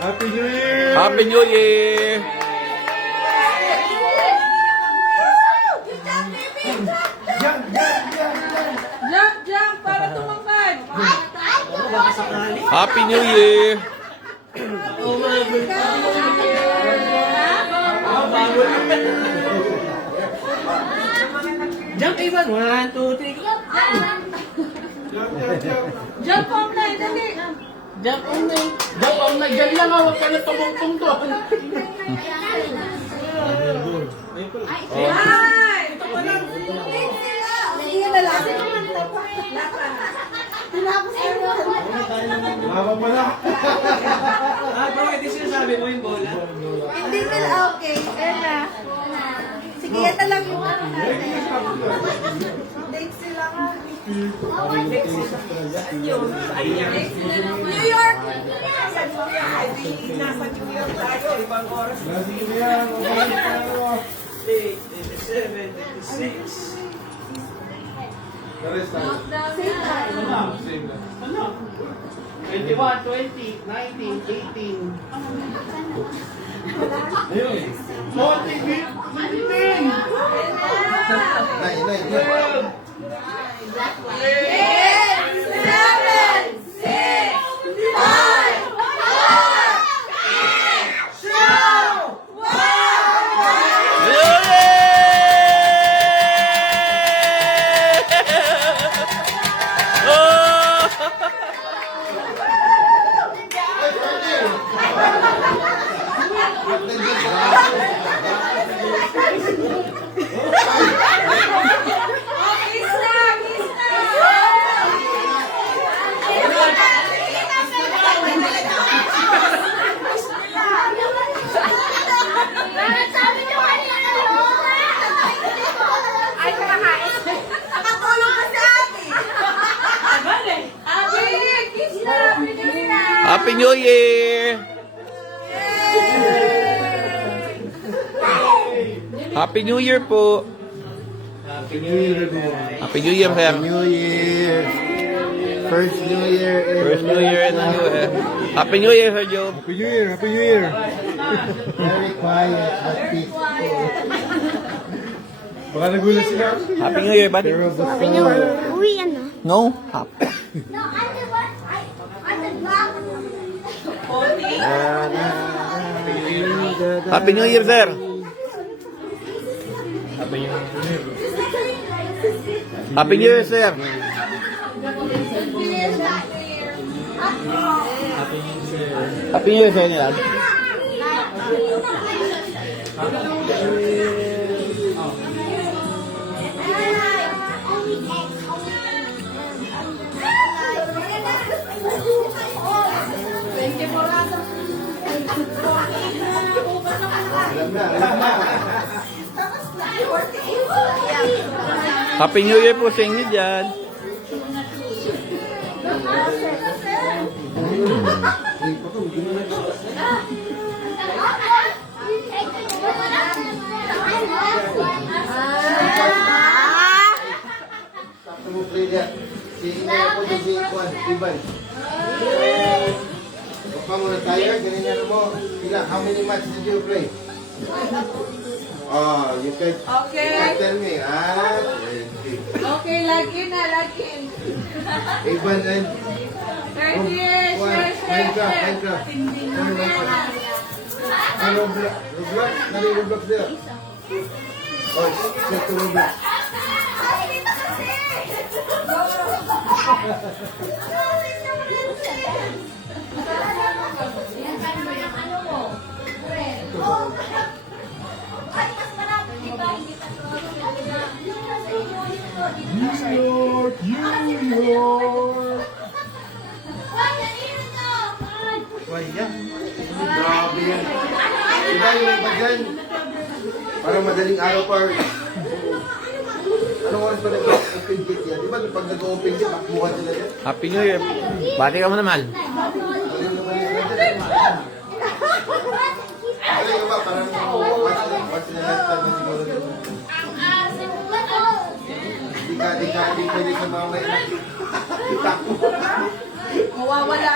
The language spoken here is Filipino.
Happy New Year! Happy New Year! Jump para tumangkad. Happy New Year! Jump, Ivan. 1, 2, 3. Jump online, dali. Jump on na. Jump on na. Diyan lang. Huwag ka na tumungtong doon. Ay! Sige na lang. Tinapos ka na. Mama pala! Bro, hindi sinasabi mo yung bola? Hindi nila okay. Ella. Sige, yan na lang yung ano natin. Dates sila nga. New York! Nasa New York tayo. Ibang oras. Sige na yan! Mabalik na ano! 87, 86. Nares tayo. Same lang. 21, 20, 19, 18. Ayun! 14, 15. Happy New Year! Happy New Year po! Happy New Year! Happy New Year, sir! New Year! First New Year! First New Year and New Year. Happy New Year, Sir Joe! Happy New Year! Happy New Year! Very quiet but peaceful. Baka nagulat sila. Happy New Year, buddy! Pero basta... Uwi, ano? No? Happy. No, I'm the one. I'm the black. Happy New Year, sir! Happy New Year, sir! Happy New Year, sir, nila. Happy New Year po sa inyo dyan. How many matches did you play? Oh, you can Okay. tell me. Okay, lagi na, lagi. Ivan and 30 years, Minecraft. Ano Roblox? Nari Roblox dia. Oh, set to Roblox. New York! New York! Why yan? Grabe yan. Diba yung iba dyan? Parang madaling araw pa. Anong oras pa nag-open gate yan? Diba pag nag-open gate, makbuhan sila dyan? Happy New Year. Bati ka mo naman. Ayun naman yung dyan. Ano yung ba? Parang once in a lifetime na siguro dyan. Di ka pwede ka mamaya. Itak mo. Mawawala